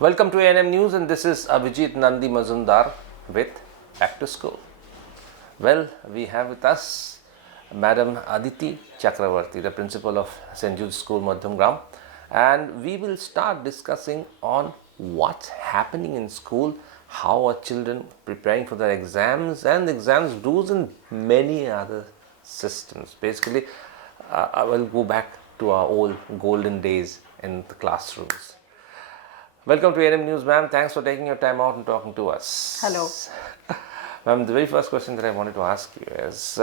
Welcome to ANM News, and this is Abhijit Nandi Mazumdar with Back to School. Well, we have with us Madam Aditi Chakravarti, the principal of St. Jude's School, Madhyamgram, and we will start discussing on what's happening in school, how are children preparing for their exams and exams rules and many other systems. Basically, I will go back to our old golden days in the classrooms. Welcome to ANM News, ma'am. Thanks for taking your time out and talking to us. Hello. Ma'am, the very first question that I wanted to ask you is,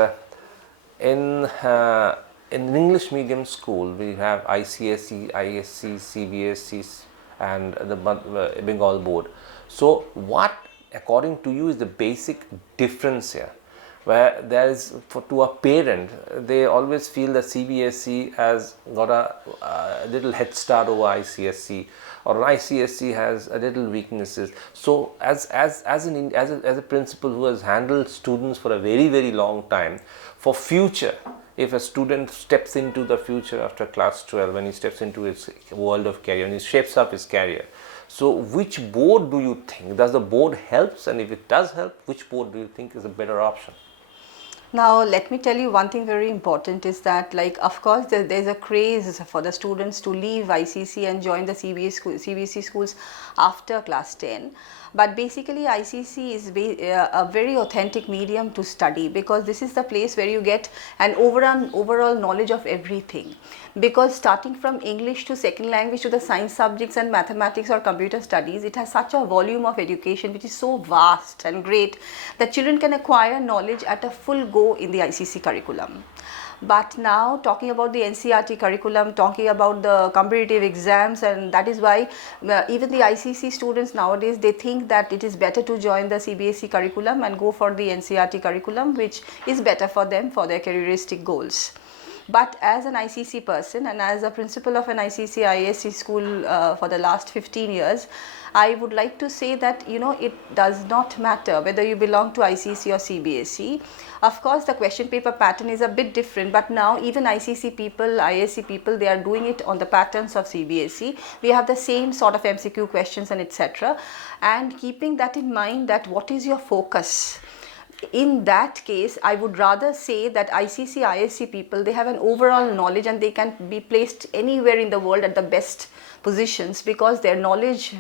in an English medium school, we have ICSE, ISC, CBSE and the Bengal board. So what, according to you, is the basic difference here? Where there is, to a parent, they always feel that CBSE has got a little head start over ICSE, or ICSE has a little weaknesses. So as a principal who has handled students for a very long time, for future, if a student steps into the future after class 12, when he steps into his world of career and he shapes up his career, so which board do you think, does the board helps, and if it does help, which board do you think is a better option? Now, let me tell you one thing very important is that, like, of course, there's a craze for the students to leave ICC and join the CBSE schools after class 10. But basically, ICC is a very authentic medium to study, because this is the place where you get an overall knowledge of everything. Because starting from English to second language to the science subjects and mathematics or computer studies, it has such a volume of education which is so vast and great that children can acquire knowledge at a full go in the ICC curriculum. But now, talking about the NCERT curriculum, talking about the competitive exams, and that is why even the ICC students nowadays, they think that it is better to join the CBSE curriculum and go for the NCERT curriculum, which is better for them for their careeristic goals. But as an ICC person and as a principal of an ICC ISC school for the last 15 years, I would like to say that, you know, it does not matter whether you belong to ICC or CBSE. Of course, the question paper pattern is a bit different, but now even ICC people, ISC people, they are doing it on the patterns of CBSE. We have the same sort of MCQ questions and etc. And keeping that in mind, that what is your focus? In that case, I would rather say that ICC, ISC people, they have an overall knowledge and they can be placed anywhere in the world at the best positions, because their knowledge,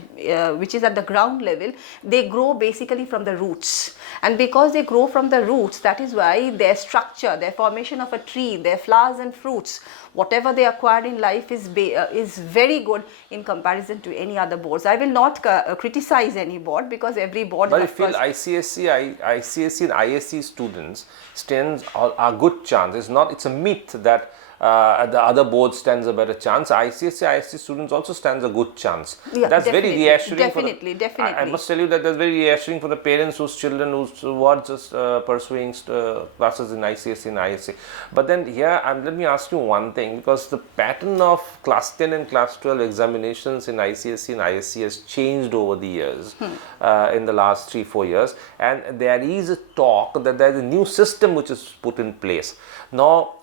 which is at the ground level, they grow basically from the roots. And because they grow from the roots, that is why their structure, their formation of a tree, their flowers and fruits, whatever they acquire in life is very good in comparison to any other boards. I will not criticize any board, because every board. But I feel ICSE and ISC students stands a good chance. It's a myth that the other board stands a better chance. ICSE, ISC students also stands a good chance. Yeah, that's very reassuring. Definitely. I must tell you that that's very reassuring for the parents whose children who are just pursuing classes in ICSE and ISC. But then here, let me ask you one thing, because the pattern of class 10 and class 12 examinations in ICSE and ISC has changed over the years, in the last 3-4 years, and there is a talk that there is a new system which is put in place. Now,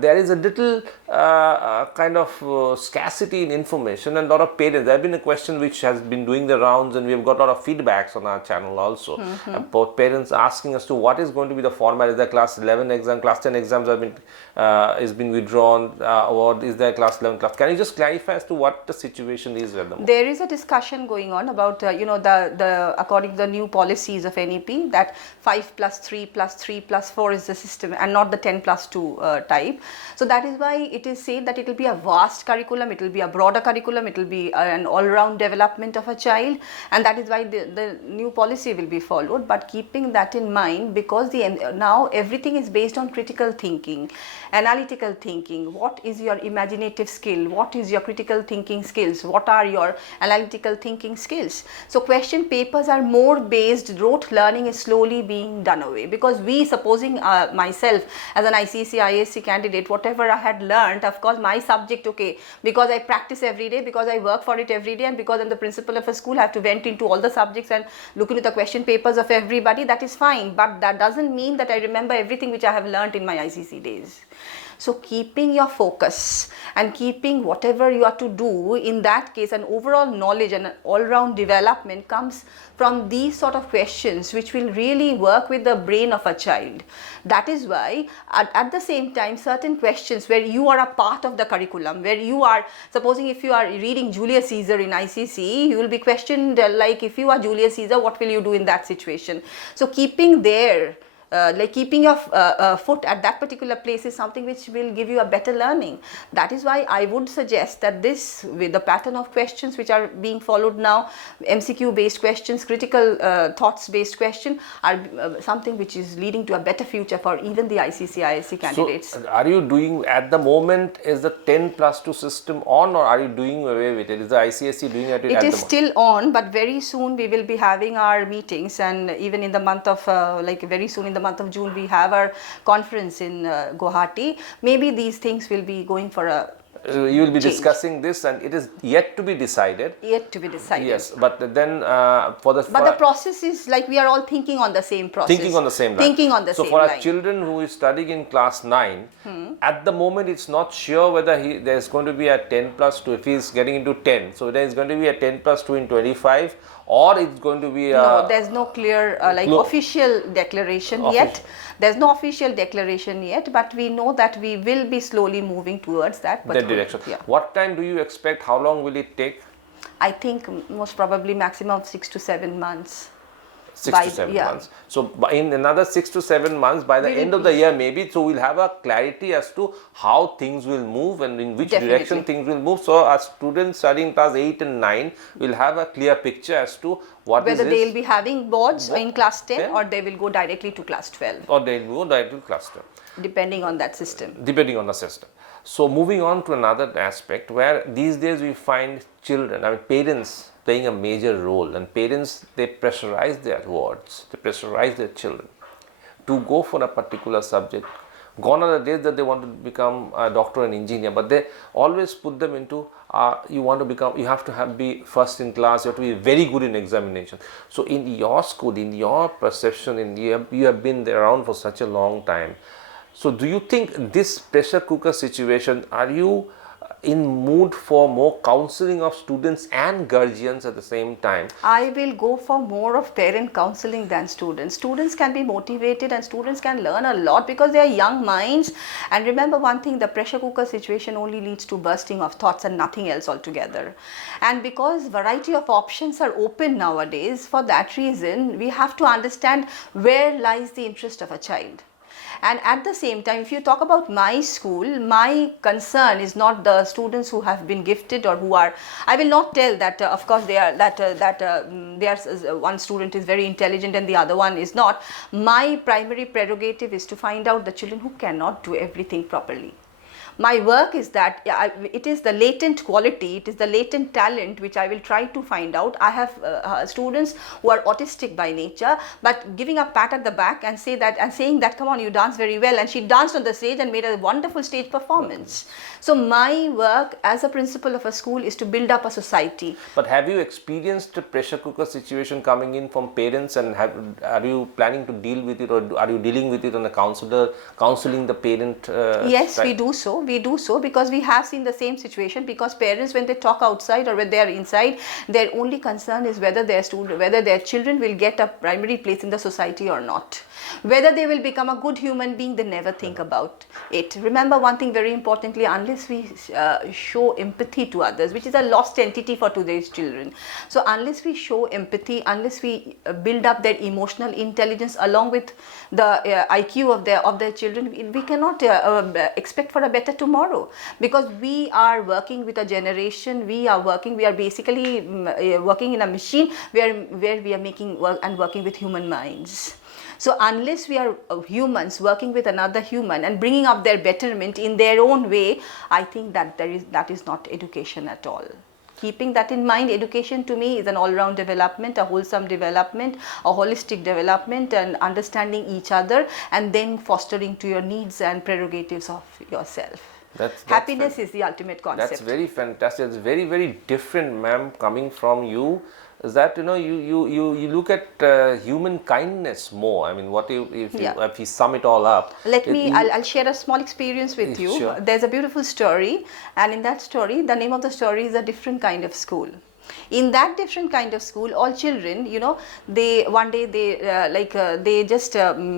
there is a little kind of scarcity in information, and a lot of parents, there have been a question which has been doing the rounds, and we have got a lot of feedbacks on our channel also about parents asking us to what is going to be the format. Is there class 11 exam, class 10 exams have been is being withdrawn, or is there class 11 class? Can you just clarify as to what the situation is at the moment? There is a discussion going on about the according to the new policies of NEP, that 5 plus 3 plus 3 plus 4 is the system and not the 10 plus 2 type. So that is why it is said that it will be a vast curriculum, it will be a broader curriculum, it will be an all-round development of a child, and that is why the new policy will be followed. But keeping that in mind, because now everything is based on critical thinking, analytical thinking. What is your imaginative skill? What is your critical thinking skills? What are your analytical thinking skills? So question papers are more based, rote learning is slowly being done away, because we, supposing myself as an ICC, ISC ISC candidate, whatever I had learned, of course, my subject, okay, because I practice every day, because I work for it every day, and because I'm the principal of a school, I have to went into all the subjects and look into the question papers of everybody, that is fine. But that doesn't mean that I remember everything which I have learned in my ICC days. So keeping your focus and keeping whatever you are to do, in that case an overall knowledge and an all-round development comes from these sort of questions which will really work with the brain of a child. That is why at the same time certain questions where you are a part of the curriculum, where you are, supposing if you are reading Julius Caesar in ICC, you will be questioned like, if you are Julius Caesar, what will you do in that situation? So keeping there keeping your foot at that particular place is something which will give you a better learning. That is why I would suggest that this, with the pattern of questions which are being followed now, MCQ based questions, critical thoughts based question, are something which is leading to a better future for even the ICC, ISC candidates. So, are you doing, at the moment, is the 10+2 system on, or are you doing away with it? Is the ICSC doing it? It is still on, but very soon we will be having our meetings, and even in the month of very soon in the month of June we have our conference in Guwahati. Maybe these things will be going for a you will be change. Discussing this, and it is yet to be decided. Yet to be decided. Yes, but then the process is like we are all thinking on the same process. Thinking on the same line. Thinking on the so same for line. our children who is studying in class 9, at the moment it's not sure whether there is going to be a 10+2. If he is getting into 10, so there is going to be a 10+2 in 25, or it's going to be a... No, there's no clear official declaration yet. There's no official declaration yet, but we know that we will be slowly moving towards that direction. Yeah. What time do you expect? How long will it take? I think most probably maximum 6 to 7 months. 6 to 7 months. So in another 6 to 7 months, by the end of the year maybe, so we'll have a clarity as to how things will move and in which direction things will move. So our students studying class 8 and 9 will have a clear picture as to whether they will be having boards in class 10 or they will go directly to class 12. Or they will go directly to class 12. Depending on that system. Depending on the system. So moving on to another aspect where these days we find children, parents playing a major role, and parents, they pressurize their wards, they pressurize their children to go for a particular subject. Gone are the days that they want to become a doctor and engineer, but they always put them into you have to be first in class, you have to be very good in examination. So in your school, in your perception, you have been there around for such a long time. So do you think this pressure cooker situation, are you in mood for more counseling of students and guardians at the same time? I will go for more of parent counseling than students. Students can be motivated and students can learn a lot because they are young minds. And remember one thing, the pressure cooker situation only leads to bursting of thoughts and nothing else altogether. And because variety of options are open nowadays, for that reason, we have to understand where lies the interest of a child. And at the same time, if you talk about my school, my concern is not the students who have been gifted or who are, I will not tell that of course they are, one student is very intelligent and the other one is not. My primary prerogative is to find out the children who cannot do everything properly. My work is that it is the latent quality, it is the latent talent which I will try to find out. I have students who are autistic by nature, but giving a pat at the back and saying that come on, you dance very well, and she danced on the stage and made a wonderful stage performance. So my work as a principal of a school is to build up a society. But have you experienced a pressure cooker situation coming in from parents, and are you planning to deal with it, or are you dealing with it on a counseling the parent? Yes, side? we do so. We do so because we have seen the same situation, because parents, when they talk outside or when they are inside, their only concern is whether their children will get a primary place in the society or not. Whether they will become a good human being, they never think about it. Remember one thing very importantly, unless we show empathy to others, which is a lost entity for today's children. So unless we show empathy, unless we build up their emotional intelligence along with the IQ of their children, we cannot expect for a better tomorrow, because we are working with a generation, we are basically working in a machine where we are making work and working with human minds. So unless we are humans working with another human and bringing up their betterment in their own way, I think that is not education at all. keeping that in mind, education to me is an all-round development, a wholesome development, a holistic development, and understanding each other, and then fostering to your needs and prerogatives of yourself. Happiness is the ultimate concept. That's very fantastic. It's very, very different, ma'am, coming from you. Is that, you know, you look at human kindness more. I mean, if you sum it all up. I'll share a small experience with you. Sure. There's a beautiful story, and in that story, the name of the story is A Different Kind of School. In that different kind of school, all children, you know, they just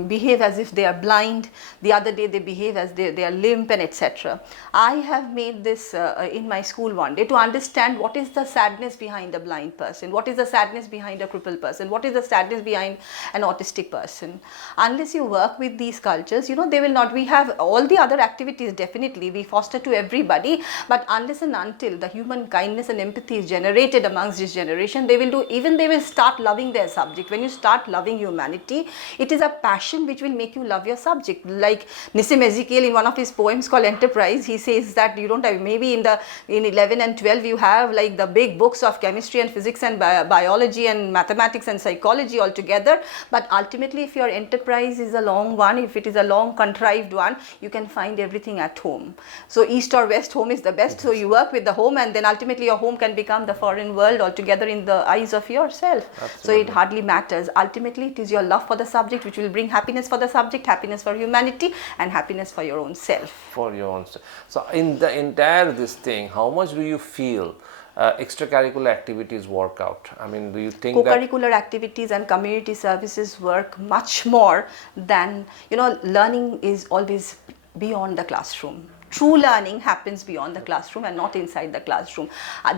behave as if they are blind. The other day they behave as they are limp and etc. I have made this in my school one day to understand what is the sadness behind a blind person, what is the sadness behind a crippled person, what is the sadness behind an autistic person. Unless you work with these cultures, you know, they will not. We have all the other activities, definitely we foster to everybody, but unless and until the human kindness and empathy is generated amongst this generation, they will start loving their subject. When you start loving humanity, it is a passion which will make you love your subject. Like Nissim Ezekiel, in one of his poems called Enterprise, he says that you don't have, maybe in 11 and 12 you have like the big books of chemistry and physics and biology and mathematics and psychology all together, but ultimately if your enterprise is a long one, if it is a long contrived one, you can find everything at home. So east or west, home is the best. So you work with the home, and then ultimately your home can become the foreign world altogether in the eyes of yourself. Absolutely. So it hardly matters. Ultimately it is your love for the subject which will bring happiness for the subject, happiness for humanity, and happiness for your own self. For your own self. So in the entire this thing, how much do you feel extracurricular activities work out? I mean, do you think co-curricular activities and community services work much more than, you know, learning is always beyond the classroom. True learning happens beyond the classroom and not inside the classroom.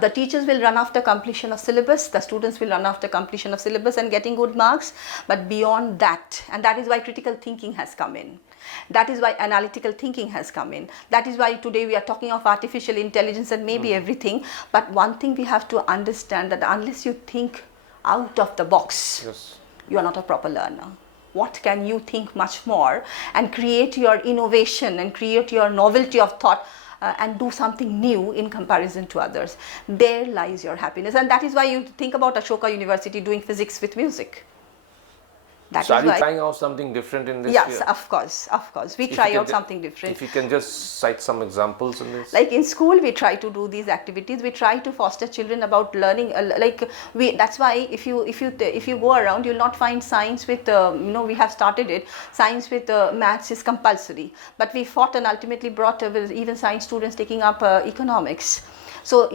The teachers will run after completion of syllabus, the students will run after completion of syllabus and getting good marks, but beyond that, and that is why critical thinking has come in. That is why analytical thinking has come in. That is why today we are talking of artificial intelligence and maybe everything, but one thing we have to understand, that unless you think out of the box, yes, you are not a proper learner. What can you think much more and create your innovation and create your novelty of thought and do something new in comparison to others? There lies your happiness, and that is why you think about Ashoka University doing physics with music. So are you trying out something different in this? Yes, of course. We try out something different. If you can just cite some examples in this. Like in school, we try to do these activities. We try to foster children about learning. That's why if you go around, you'll not find science with we have started it. Science with maths is compulsory, but we fought and ultimately brought even science students taking up economics. So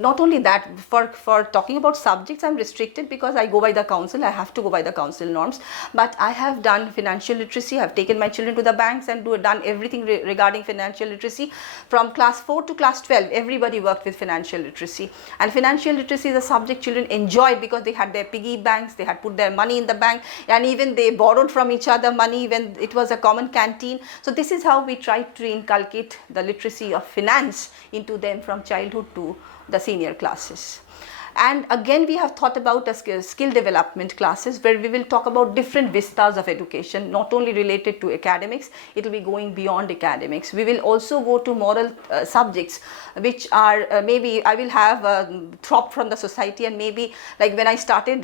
not only that, for talking about subjects, I'm restricted because I go by the council. I have to go by the council norms. But I have done financial literacy. I've taken my children to the banks and done everything regarding financial literacy. From class 4 to class 12, everybody worked with financial literacy. And financial literacy is a subject children enjoyed because they had their piggy banks, they had put their money in the bank, and even they borrowed from each other money when it was a common canteen. So this is how we try to inculcate the literacy of finance into them from childhood to the senior classes. And again, we have thought about skill development classes where we will talk about different vistas of education, not only related to academics, it will be going beyond academics. We will also go to moral subjects, which are maybe I will have thought from the society, and maybe like when I started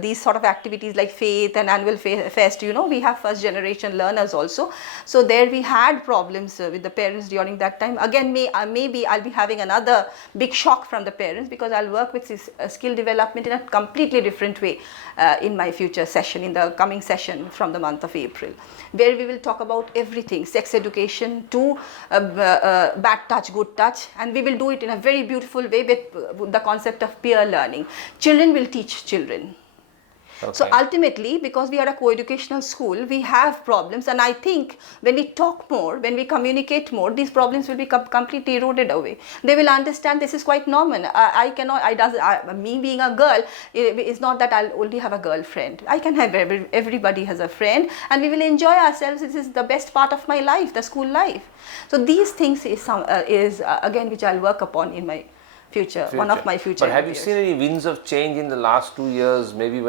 these sort of activities like faith and annual fest, we have first generation learners also. So there we had problems with the parents during that time. Again, maybe I'll be having another big shock from the parents because I'll work with skill development in a completely different way in my future session, in the coming session from the month of April, where we will talk about everything, sex education to bad touch, good touch, and we will do it in a very beautiful way with the concept of peer learning. Children will teach children. Okay. So ultimately, because we are a co-educational school, we have problems, and I think when we talk more, when we communicate more, these problems will be completely eroded away. They will understand this is quite normal. Me being a girl, it's not that I'll only have a girlfriend. I can have everybody has a friend, and we will enjoy ourselves. This is the best part of my life, the school life. So these things is again which I'll work upon in my future, one of my future. But have you seen any winds of change in the last 2 years? Maybe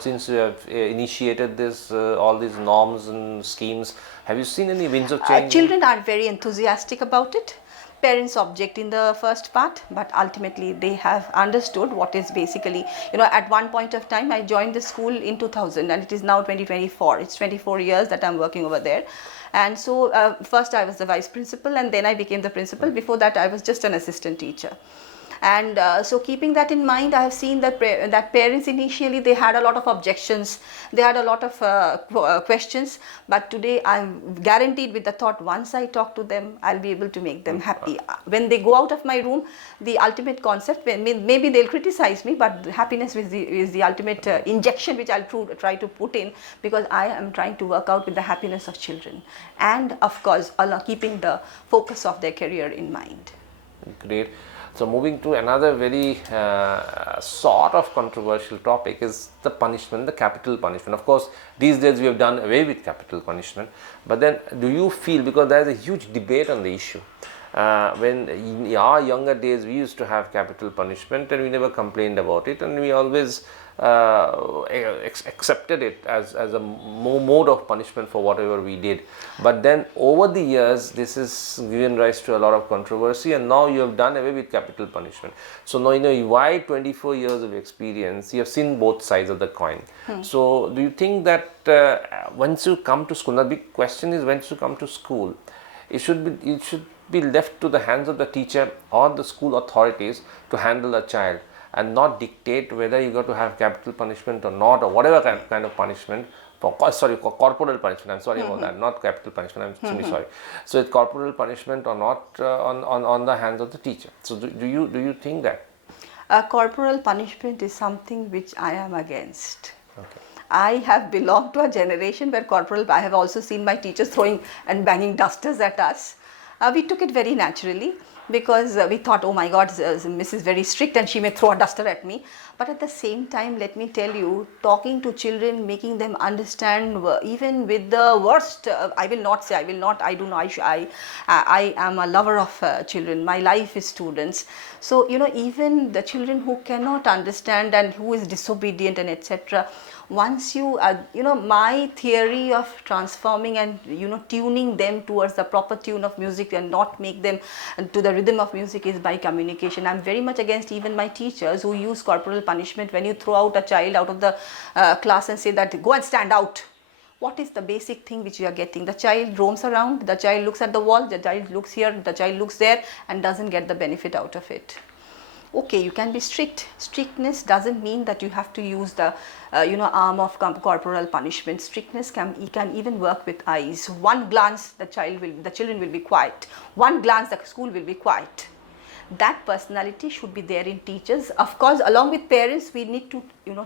since you have initiated this, all these norms and schemes, have you seen any winds of change? Children are very enthusiastic about it. parents object in the first part, but ultimately they have understood what is basically, at one point of time I joined the school in 2000 and it is now 2024. It's 24 years that I'm working over there. And so first I was the vice principal and then I became the principal. Before that I was just an assistant teacher. And so keeping that in mind, I have seen that parents initially, they had a lot of objections, they had a lot of questions, but today I'm guaranteed with the thought, once I talk to them, I'll be able to make them happy. When they go out of my room, the ultimate concept, maybe they'll criticize me, but happiness is the ultimate injection which I'll try to put in, because I am trying to work out with the happiness of children and of course keeping the focus of their career in mind. Great. So moving to another very sort of controversial topic is the punishment, the capital punishment. Of course, these days we have done away with capital punishment, but then do you feel, because there is a huge debate on the issue, when in our younger days we used to have capital punishment and we never complained about it, and we always accepted it as a mode of punishment for whatever we did. But then over the years this has given rise to a lot of controversy, and now you have done away with capital punishment. So now, why 24 years of experience, you have seen both sides of the coin. So do you think that once you come to school, now the big question is, once you come to school, it should be left to the hands of the teacher or the school authorities to handle a child, and not dictate whether you got to have capital punishment or not, or whatever kind of punishment, corporal punishment, I'm sorry about that, not capital punishment, I'm really sorry. So it's corporal punishment or not on the hands of the teacher. So do you think that? Corporal punishment is something which I am against. Okay. I have belonged to a generation where I have also seen my teachers throwing and banging dusters at us. We took it very naturally, because we thought, oh my God, Miss is very strict and she may throw a duster at me. But at the same time, let me tell you, talking to children, making them understand, even with the worst, I am a lover of children. My life is students. So, even the children who cannot understand and who is disobedient and etc., once you, my theory of transforming and, tuning them towards the proper tune of music and not make them to the rhythm of music is by communication. I'm very much against even my teachers who use corporal punishment. When you throw out a child out of the class and say that, go and stand out. What is the basic thing which you are getting? The child roams around, the child looks at the wall, the child looks here, the child looks there and doesn't get the benefit out of it. Okay, you can be strict. Strictness doesn't mean that you have to use the arm of corporal punishment. Strictness can even work with eyes. One glance, the children will be quiet. One glance, the school will be quiet. That personality should be there in teachers. Of course, along with parents, we need to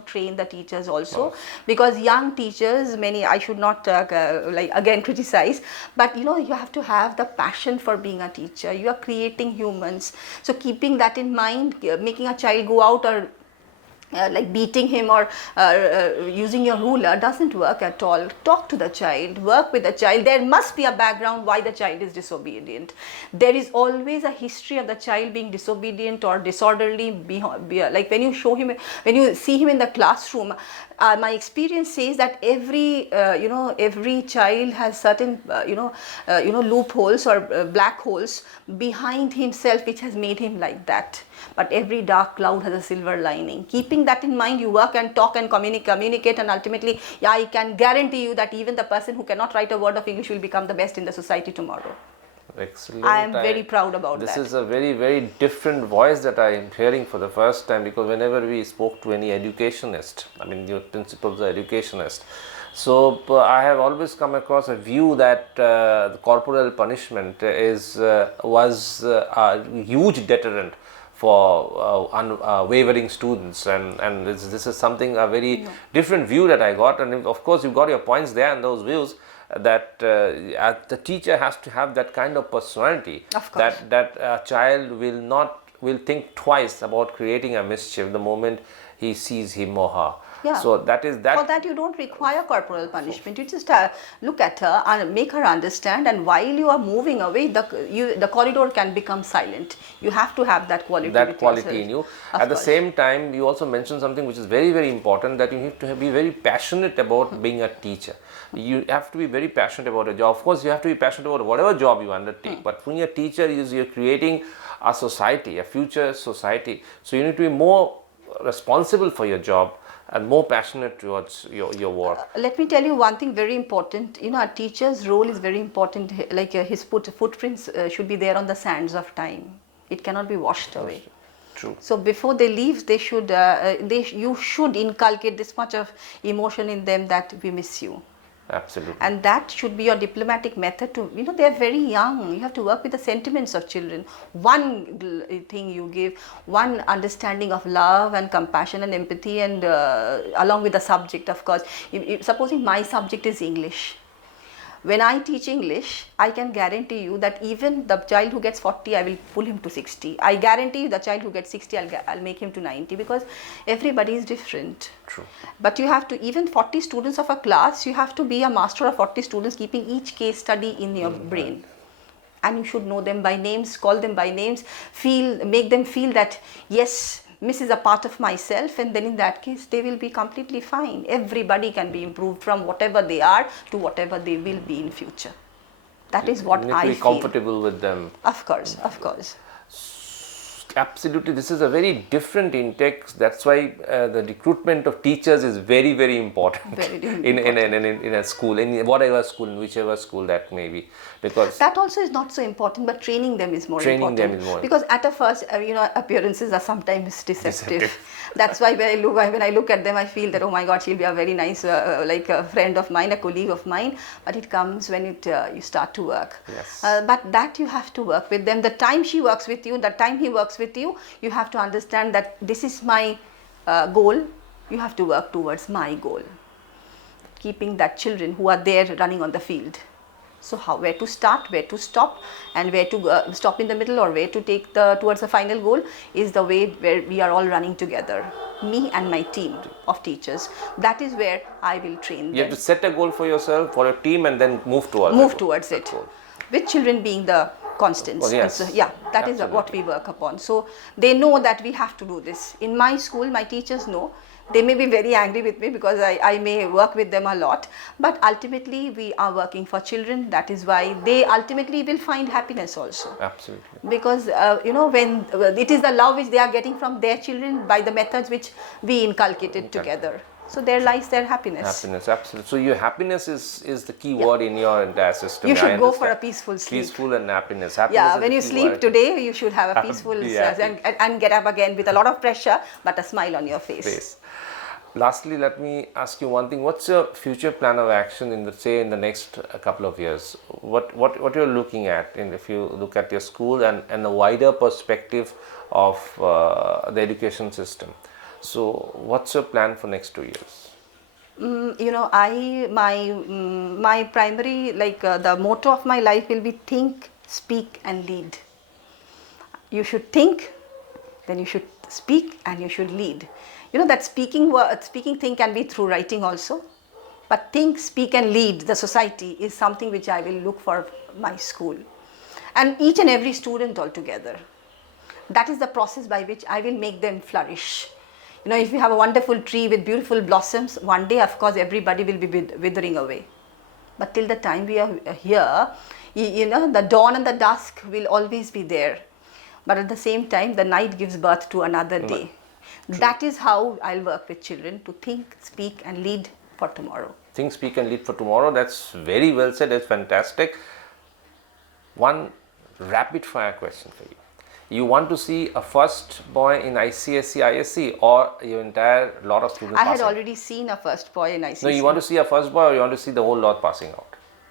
train the teachers also, because young teachers, I should not again criticize, but you have to have the passion for being a teacher. You are creating humans. So keeping that in mind, making a child go out or like beating him or using your ruler doesn't work at all. Talk to the child, work with the child. There must be a background why the child is disobedient. There is always a history of the child being disobedient or disorderly. Like when you see him in the classroom, my experience says that every child has certain loopholes or black holes behind himself which has made him like that. But every dark cloud has a silver lining. Keeping that in mind, you work and talk and communicate, and ultimately, I can guarantee you that even the person who cannot write a word of English will become the best in the society tomorrow. Excellent. I am very proud about this that. This is a very, very different voice that I am hearing for the first time, because whenever we spoke to any educationist, your principals are educationist. So I have always come across a view that the corporal punishment was a huge deterrent for unwavering students, and this is something, a very different view that I got. And of course you got your points there and those views, that the teacher has to have that kind of personality, that a child will think twice about creating a mischief the moment he sees him or her. Yeah. So that is that. For that, you don't require corporal punishment. You just look at her and make her understand. And while you are moving away, the corridor can become silent. You have to have that quality. That with quality yourself. in you. Of At the course. same time, you also mentioned something which is very, very important, that you need to be very passionate about being a teacher. You have to be very passionate about a job. Of course, you have to be passionate about whatever job you undertake. But being a teacher is you're creating a society, a future society. So you need to be more responsible for your job and more passionate towards your work. Let me tell you one thing very important. You know, a teacher's role is very important. Like his footprints should be there on the sands of time. It cannot be washed away. True. So before they leave, they should you should inculcate this much of emotion in them that we miss you. Absolutely. And that should be your diplomatic method to, you know, they are very young. You have to work with the sentiments of children. One thing you give, one understanding of love and compassion and empathy, and along with the subject, of course. Supposing my subject is English. When I teach English, I can guarantee you that even the child who gets 40, I will pull him to 60. I guarantee you the child who gets 60, I'll make him to 90, because everybody is different. True. But you have to, even 40 students of a class, you have to be a master of 40 students, keeping each case study in your brain. And you should know them by names, call them by names, make them feel that, yes, Miss is a part of myself, and then in that case they will be completely fine. Everybody can be improved from whatever they are to whatever they will be in future. That is what You need I to be feel. comfortable with them. Of course, of course. Absolutely, this is a very different intake. That's why the recruitment of teachers is very, very important. Very in a school, in whatever school, in whichever school that may be, because that also is not so important, but training them is more important. Training them is more because at a first, appearances are sometimes deceptive. That's why when I look at them, I feel that, oh my God, she'll be a very nice, like a friend of mine, a colleague of mine. But it comes when you start to work. Yes. But that you have to work with them. The time she works with you, the time he works with you, you have to understand that this is my goal. You have to work towards my goal. Keeping that children who are there running on the field. So where to start, where to stop, and where to stop in the middle, or where to take towards the final goal is the way where we are all running together. Me and my team of teachers. That is where I will train them. You have to set a goal for yourself, for a team, and then move towards it. With children being the constants. Oh, yes. So, that is what we work upon. So they know that we have to do this. In my school, my teachers know. They may be very angry with me because I may work with them a lot, but ultimately we are working for children. That is why they ultimately will find happiness also. Absolutely. Because when it is the love which they are getting from their children by the methods which we inculcated together. So there lies their happiness. Happiness, absolutely. So your happiness is the key word in your entire system. You should go for a peaceful sleep. Peaceful and happiness. Happiness when you sleep today, you should have a peaceful and get up again with a lot of pressure, but a smile on your face. Lastly, let me ask you one thing. What's your future plan of action in the next couple of years? What you're looking at, if you look at your school and the wider perspective of the education system? So, what's your plan for next 2 years? My primary, the motto of my life will be think, speak, and lead. You should think, then you should speak, and you should lead. That speaking thing can be through writing also, but think, speak, and lead the society is something which I will look for my school and each and every student altogether. That is the process by which I will make them flourish. If you have a wonderful tree with beautiful blossoms, one day, of course, everybody will be withering away. But till the time we are here, the dawn and the dusk will always be there. But at the same time, the night gives birth to another day. True. That is how I'll work with children, to think, speak, and lead for tomorrow. Think, speak, and lead for tomorrow. That's very well said. That's fantastic. One rapid fire question for you. You want to see a first boy in ICSE, ISC, or your entire lot of students I had already seen a first boy in ICSE. No, you want to see a first boy, or you want to see the whole lot passing out?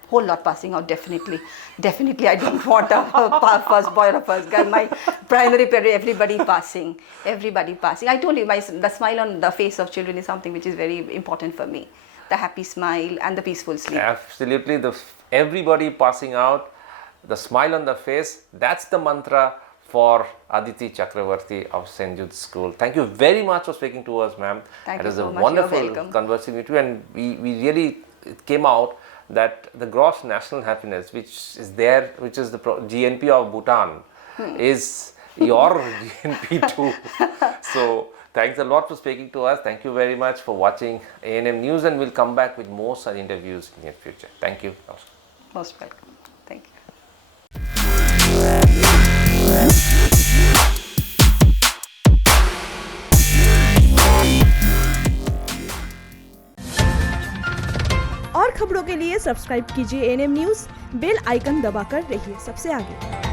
Whole lot passing out, definitely. Definitely, I don't want a first boy or a first guy. My primary period, everybody passing. I told you, the smile on the face of children is something which is very important for me. The happy smile and the peaceful sleep. Absolutely, everybody passing out, the smile on the face, that's the mantra for Aditi Chakravarti of St. Jude's School. Thank you very much for speaking to us, ma'am. Thank it you was so a much. wonderful You're welcome. conversing with you, and we really, it came out that the gross national happiness, which is there, which is the GNP of Bhutan, is your GNP too. So thanks a lot for speaking to us. Thank you very much for watching ANM News, and we'll come back with more such interviews in the near future. Thank you. Most welcome. Thank you. और खबरों के लिए subscribe कीजिए ANM news, bell icon दबाकर रहिए सबसे आगे।